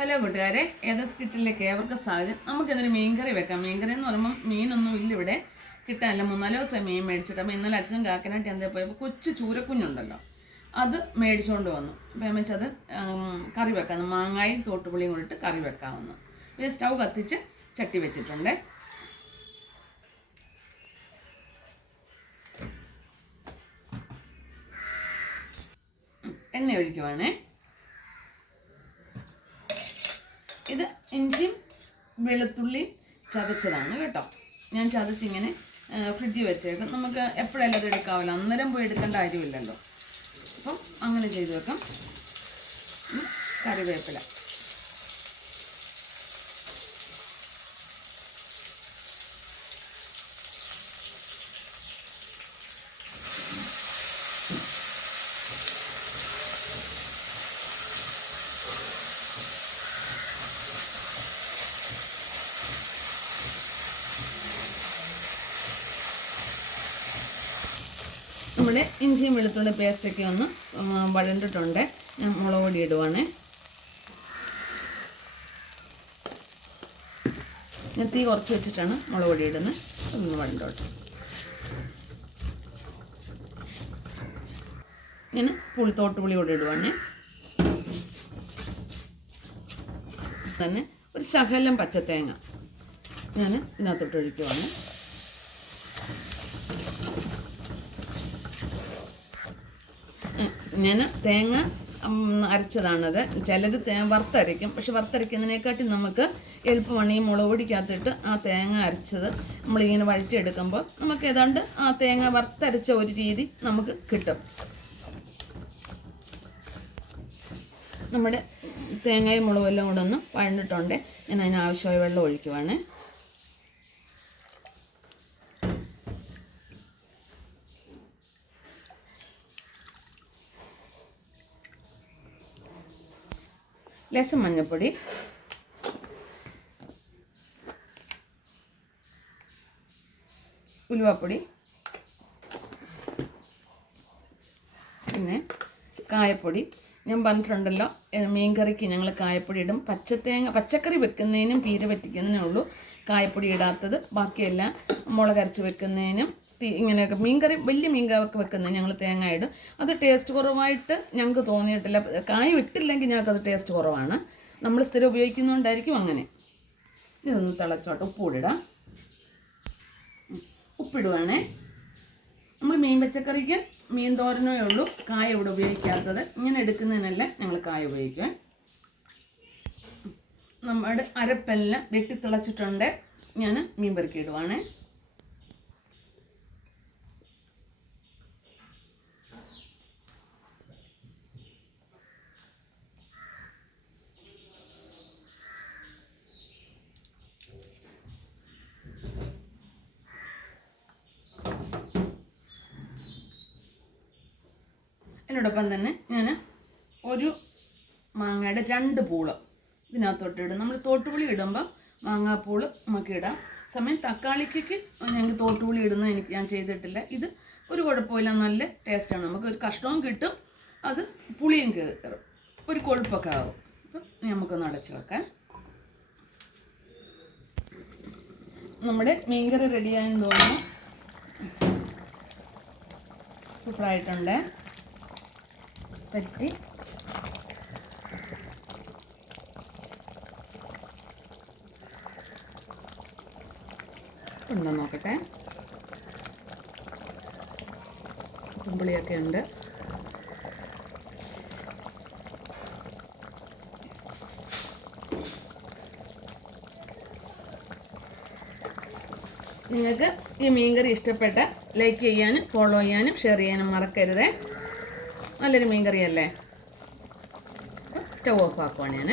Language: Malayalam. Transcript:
ഹലോ കൂട്ടുകാരെ ഏതസ് കിച്ചണിലേക്ക് ഏവർക്ക് സ്വാഗതം. നമുക്കിതിന് മീൻകറി വെക്കാം. മീൻകറി എന്ന് പറയുമ്പോൾ മീനൊന്നും ഇല്ല ഇവിടെ. കിട്ടാനില്ല. മൂന്നാൽ ദിവസം മീൻ മേടിച്ചിട്ട്. അപ്പോൾ ഇന്നലെ അച്ഛനും കാക്കനായിട്ട് എന്താ പോയപ്പോൾ കൊച്ചു ചൂരക്കുഞ്ഞുണ്ടല്ലോ. അത് മേടിച്ചുകൊണ്ട് വന്നു. അപ്പോൾ അത് കറി വെക്കാം മാങ്ങായും തോട്ടുപുളിയും കൂടിയിട്ട് കറി വെക്കാമെന്ന്. പിന്നെ സ്റ്റൗ കത്തിച്ച് ചട്ടി വെച്ചിട്ടുണ്ട്. എണ്ണ ഒഴിക്കുവാണേ ഇത് ഇഞ്ചിയും വെളുത്തുള്ളി ചതച്ചതാണ് കേട്ടോ. ഞാൻ ചതച്ചിങ്ങനെ ഫ്രിഡ്ജിൽ വെച്ചേക്കും. നമുക്ക് എപ്പോഴല്ല അത് എടുക്കാമല്ലോ. അന്നേരം പോയി എടുക്കേണ്ട കാര്യമില്ലല്ലോ. അപ്പം അങ്ങനെ ചെയ്ത് വെക്കാം. കറിവേപ്പില. നമ്മുടെ ഇഞ്ചിയും വെളുത്തുള്ളി പേസ്റ്റൊക്കെ ഒന്ന് വഴണ്ടിട്ടുണ്ട്. ഞാൻ മുളക് പൊടി ഇടുവാണേ. ഞാൻ തീ കുറച്ച് വെച്ചിട്ടാണ് മുളക് പൊടി ഇടുന്നത്. ഒന്ന് വഴണ്ടോട്ടെ. ഞാൻ പുളി തോട്ടുപുളി കൂടെ ഇടുവാണേ. തന്നെ ഒരു ശകലം പച്ചത്തേങ്ങ ഞാൻ ഇതിനകത്തോട്ട് ഒഴിക്കുവാണ്. ഞാൻ തേങ്ങ അരച്ചതാണത്. ചിലർ തേ വറുത്തരയ്ക്കും. പക്ഷെ വറുത്തരയ്ക്കുന്നതിനെക്കാട്ടി നമുക്ക് എളുപ്പമാണ് ഈ മുളക് പൊടിക്കകത്തിട്ട് ആ തേങ്ങ അരച്ചത്. നമ്മളിങ്ങനെ വഴറ്റിയെടുക്കുമ്പോൾ നമുക്ക് ഏതാണ്ട് ആ തേങ്ങ വറുത്തരച്ച ഒരു രീതി നമുക്ക് കിട്ടും. നമ്മുടെ തേങ്ങയും മുളകും എല്ലാം കൂടെ ഒന്ന് വഴണ്ടിട്ടുണ്ടേ ഞാൻ അതിനാവശ്യമായ വെള്ളം ഒഴിക്കുവാണ്. ലേശം മഞ്ഞൾപ്പൊടി ഉലുവാപ്പൊടി. പിന്നെ കായപ്പൊടി. ഞാൻ പറഞ്ഞിട്ടുണ്ടല്ലോ മീൻകറിക്ക് ഞങ്ങൾ കായപ്പൊടി ഇടും. പച്ചത്തേങ്ങ പച്ചക്കറി വെക്കുന്നതിനും പീര വറ്റിക്കുന്നതിനേ ഉള്ളൂ കായപ്പൊടി ഇടാത്തത്. ബാക്കിയെല്ലാം മുളകരച്ച് വെക്കുന്നതിനും ഇങ്ങനെയൊക്കെ മീൻകറി വലിയ മീൻകറി വെക്കുന്നത് ഞങ്ങൾ തേങ്ങ ഇടും അത് ടേസ്റ്റ് കുറവായിട്ട് ഞങ്ങൾക്ക് തോന്നിയിട്ടില്ല. കായ ഇട്ടില്ലെങ്കിൽ ഞങ്ങൾക്കത് ടേസ്റ്റ് കുറവാണ്. നമ്മൾ സ്ഥിരം ഉപയോഗിക്കുന്നതുകൊണ്ടായിരിക്കും അങ്ങനെ. ഇതൊന്ന് തിളച്ചോട്ടെ. ഉപ്പൂടിടാം. ഉപ്പിടുവാണേ. നമ്മൾ മീൻ പച്ചക്കറിക്ക് മീൻ തോരനേ ഉള്ളൂ. കായ ഇവിടെ ഉപയോഗിക്കാത്തത്. ഇങ്ങനെ എടുക്കുന്നതിനല്ല ഞങ്ങൾ കായ ഉപയോഗിക്കുക നമ്മുടെ അരപ്പെല്ലാം വെട്ടി തിളച്ചിട്ടുണ്ട്. ഞാൻ മീൻ പെറുക്കി ഇടുവാണേ അതിനോടൊപ്പം തന്നെ ഞാൻ ഒരു മാങ്ങയുടെ രണ്ട് പൂൾ ഇതിനകത്തോട്ട് ഇടും. നമ്മൾ തോട്ടുപുളി ഇടുമ്പോൾ മാങ്ങാപ്പൂൾ നമുക്ക് ഇടാം. സമയം തക്കാളിക്ക് ഞങ്ങൾക്ക് തോട്ടുപുളി ഇടുന്നത് എനിക്ക് ഞാൻ ചെയ്തിട്ടില്ല. ഇത് ഒരു കുഴപ്പമില്ല നല്ല ടേസ്റ്റാണ് നമുക്ക് ഒരു കഷ്ടവും കിട്ടും അത് പുളിയും കയറും ഒരു കൊഴുപ്പൊക്കെ ആവും. അപ്പം നമുക്കൊന്ന് അടച്ചു വെക്കാം. നമ്മുടെ മീൻകറി റെഡിയായെന്ന് തോന്നുന്നു. സൂപ്പറായിട്ടുണ്ട്. പറ്റി ഒന്ന് നോക്കട്ടെ. കുമ്പളിയൊക്കെ ഉണ്ട്. നിങ്ങൾക്ക് ഈ മീൻകറി ഇഷ്ടപ്പെട്ട ലൈക്ക് ചെയ്യാനും ഫോളോ ചെയ്യാനും ഷെയർ ചെയ്യാനും മറക്കരുതേ. നല്ലൊരു മീൻ കറിയല്ലേ സ്റ്റവ് ഓഫ് ആക്കുവാണ് ഞാൻ